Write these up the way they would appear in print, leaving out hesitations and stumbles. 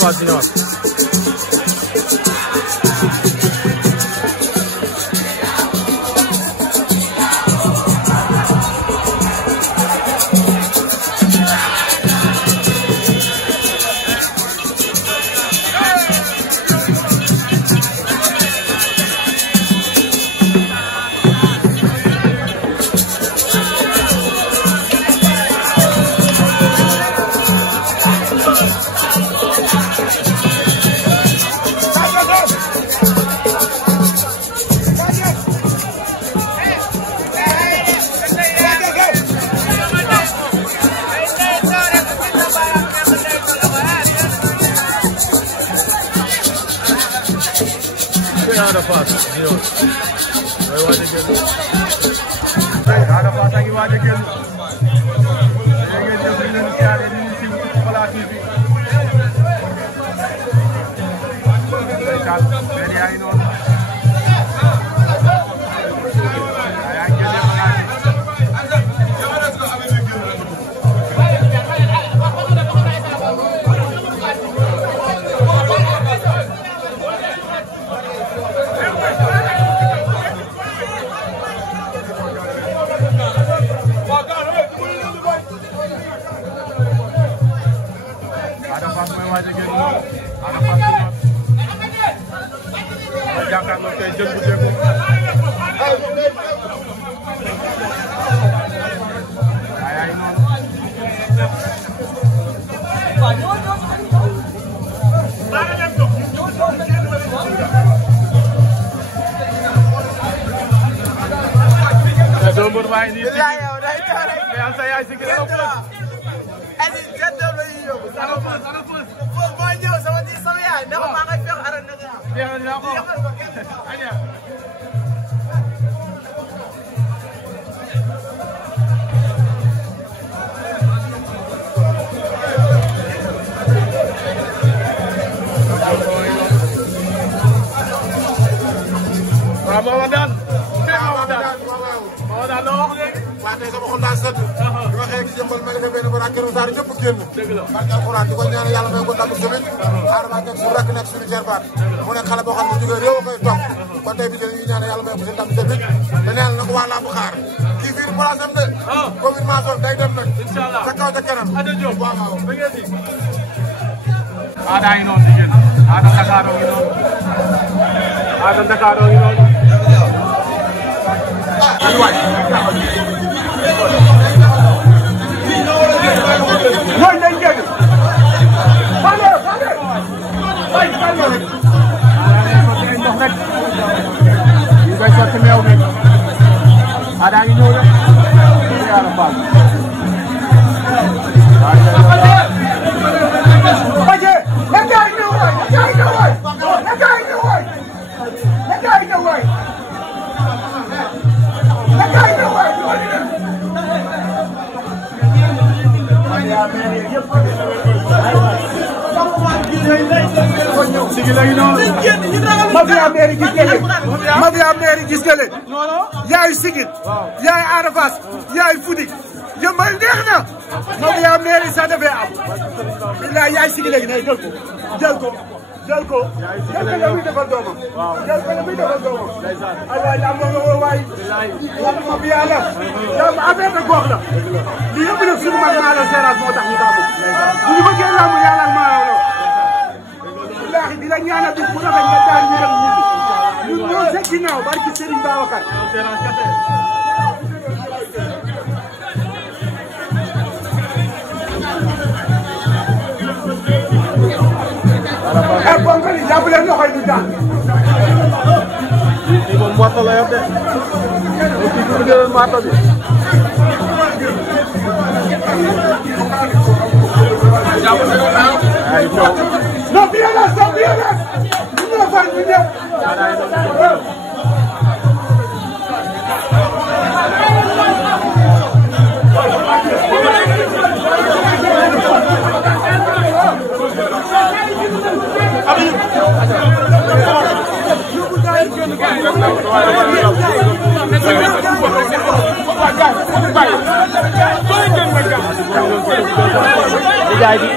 Fass Junior. Ada Fass Junior. Ada Fass lagi waaj a génn. Léegi jël nañu leen siyaare ñu ngi siiw ci Pokola TV. Ndeysaan benn yaa ngi noonu. Yaa ngi génne bagage yi. Ada Fass mooy waaj a génn. Ada Fass Junior. Ma jàkkaarloo tey jël bu dégg. Yaa ngi noonu. Soo mbër maa ngi nii si mais am sa yaay si kii la ko moo ñëw sama di sama yaay ne ko maa ngay fex aran na nga jeexal naa ko aña waaw moo daan loo wax léegi waaw tey sama xol daa sedd bi ma xëy gi jëmbal ma nga def benn bara Kër Massar ñëpp génn barke alxuraan di ko ñaanal yàlla may ko ndam semaine aadama nekk su rek nekk suñu jarbaat mu nekk xale boo xam ne jógee réew koy topp kon tey bi dañuy ñaanal yàlla may ko si ndam semaine te neel na ko waa laa bu xaar kii fii place am de confirmation day dem nag inshallah ca kaw ca kanam Ada Diop waaw waaw Ada ngi noonu di génn Ada Dakar ngi noonu Ada Dakar ngi noonu mooy dañ génn fale bay fale rek ndox rek ñu koy sotti meew mi Ada ngi ñëw rek Ada Fass baje na gaay ñëw waay na gaay ñëw waay na gaay ñëw waay na gaay ñëw waay na gaay ñëw waay sigi lagi noonu Mafia Mairie gis nga leen Mafia Mairie gis nga leen yaay Sigit yaay Ada Fass yaay Foudik yëmbal neex na Mafia Mairie sax dafay am billaay yaay Sigit léegi ne jël ko jël ko jël ko jël ko la muy defal doomam jël ko la muy defal doomam ay waay am nga waay wala Mafia la am affaire de gox la li yëpp nag suñu mag maa la séerase moo tax ñu taamu bu ñu bëggee laamu yàlla ak maa la billahi di la ñaanal bis bu rafet nga daan ñu dem ñibbi ñun ñoo sa ginnaaw barki Serigne Babacar ay bonkal yi jàpp leen loxo yi du daan kii moom moto la yor de kii bu jëloon moto bi ay coow non violence non violence ñu ñoo far ñu ñëpp Di jaay bi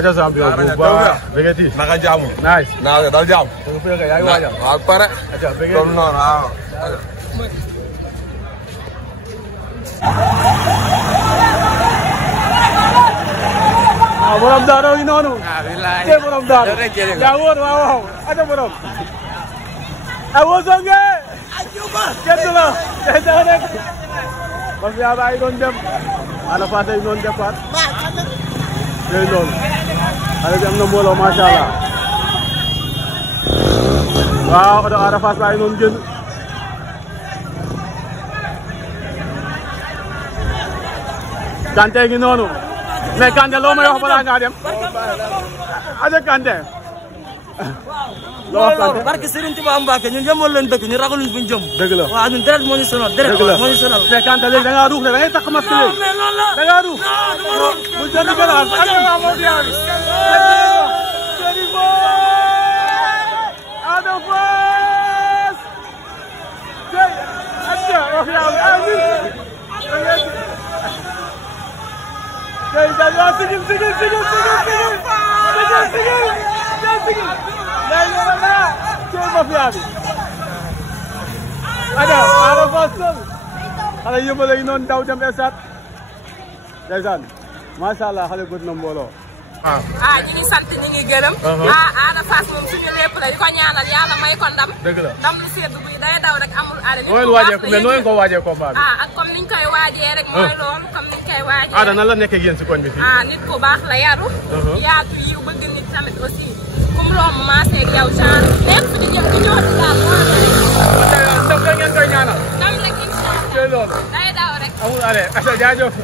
aca champion bu baax bëggati naka jaamu nice naa dal jaam ko fega yaay waajal waaw pare aca bëggati loolu noonu waaw borom daaro yi noonu te borom daaro yaa wóor waaw aca borom a wosonge kenn la da rek parce que yaa doon dem Ada Fass ay doon départ tey loolu xale bi am na mbooloo macha allah waaw oto Ada Fass ay doon génn Kanté ngi noonu mais Kanté loo may wax balaa ngaa dem aja Kanté loo wax Kanté barke Serigne Touba Mbacké ñun jëmmal leen dëkk ñu ragaluñ fuñ jëm dëgg la waaw ñun deret moo ñu sonal deret moo ñu sonal mais Kanté léegi da ngaa ruux de da ngay takk masque léegi mais loolu la da ngaa ruux bu jënd gëlaat ak moo fi yaay Ada Fass tey aja wax yaa tey da sigil mafia bi Ada Fass xale yëmbal yi noonu daw dem esat ndeysaan macha allah xale bët na mbooloo ñu ngi sant ñu ngi gërëm Ada Fass moom suñu lépp la di ko ñaanal yàlla may ko ndam dëgg la ndam lu sedd buy day daw rek amul arrêt noo leen ko waajee combat bi ak comme niñ koy waajee rek mooy loolu comme niñ koy waajee Ada nan la nekkee ak yéen si koñ bi fii nit ku baax la yaru yaatu yiw bëgg nit tamit aussi kum romb maasee ak yow genre nekk fi di jëm di ñëw di daal ndam la ngeen koy ñaanal ndam rek incha allah loolu day daw rek amul arrêt jaajëf